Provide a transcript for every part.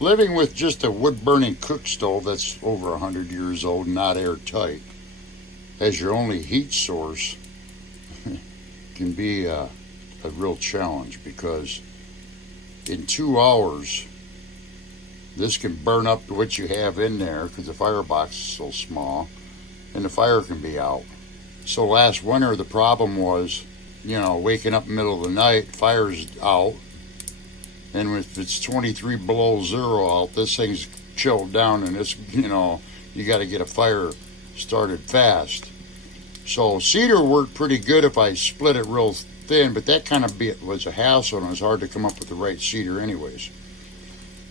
Living with just a wood-burning cook stove that's over 100 years old, not airtight, as your only heat source can be a real challenge because in 2 hours, this can burn up what you have in there because the firebox is so small, and the fire can be out. So last winter, the problem was, waking up in the middle of the night, fire's out, and if it's 23 below zero out, this thing's chilled down, and you got to get a fire started fast. So cedar worked pretty good if I split it real thin, but that kind of was a hassle, and it was hard to come up with the right cedar anyways.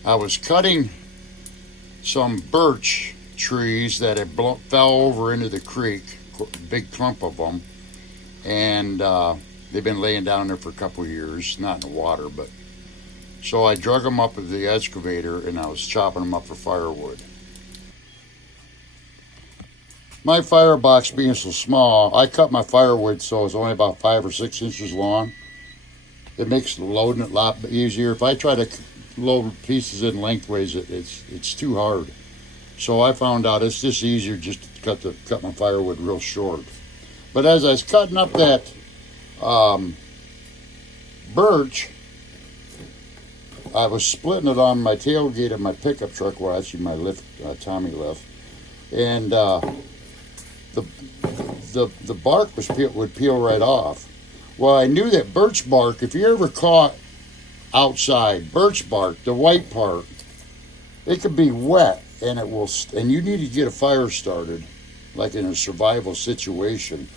I was cutting some birch trees that had fell over into the creek, a big clump of them, and they've been laying down there for a couple of years, not in the water, but so I drug them up with the excavator and I was chopping them up for firewood. My firebox being so small, I cut my firewood so it's only about 5 or 6 inches long. It makes loading it a lot easier. If I try to load pieces in lengthways, it's too hard. So I found out it's just easier just to cut my firewood real short. But as I was cutting up that birch, I was splitting it on my tailgate of my pickup truck, well actually my lift, Tommy lift, and the bark would peel right off. Well, I knew that birch bark, if you ever caught outside birch bark, the white part, it could be wet and and you need to get a fire started, like in a survival situation.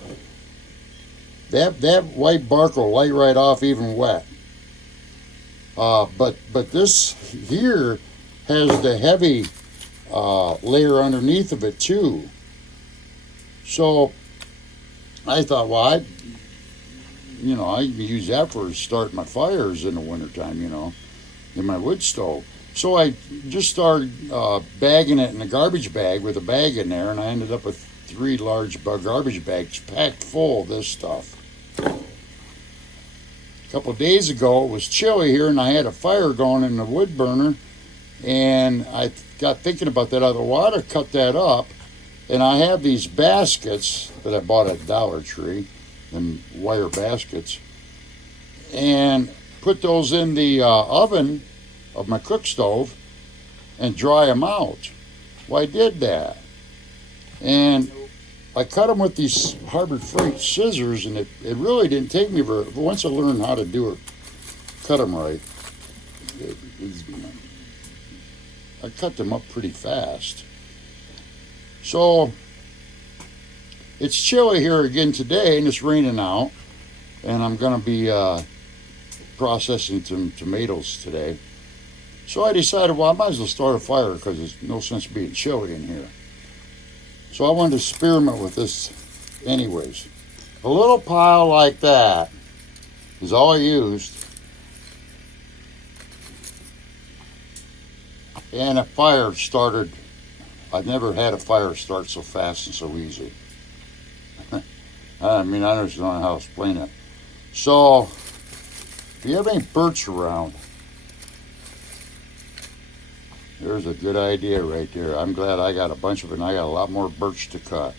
That white bark will light right off even wet. But this here has the heavy layer underneath of it too. So I thought, well, I can use that for starting my fires in the wintertime, in my wood stove. So I just started bagging it in a garbage bag with a bag in there, and I ended up with 3 large garbage bags packed full of this stuff. A couple of days ago, it was chilly here, and I had a fire going in the wood burner, and I got thinking about that other water, cut that up, and I have these baskets that I bought at Dollar Tree, and wire baskets, and put those in the oven of my cook stove and dry them out. Well, I did that, and I cut them with these Harbor Freight scissors, and it really didn't take me very. Once I learned how to do it, cut them right, I cut them up pretty fast. So it's chilly here again today, and it's raining out, and I'm going to be processing some tomatoes today. So I decided, well, I might as well start a fire because there's no sense being chilly in here. So I wanted to experiment with this anyways. A little pile like that is all I used. And a fire started. I've never had a fire start so fast and so easy. I mean, I don't know how to explain it. So, if you have any birch around, there's a good idea right there. I'm glad I got a bunch of it, and I got a lot more birch to cut.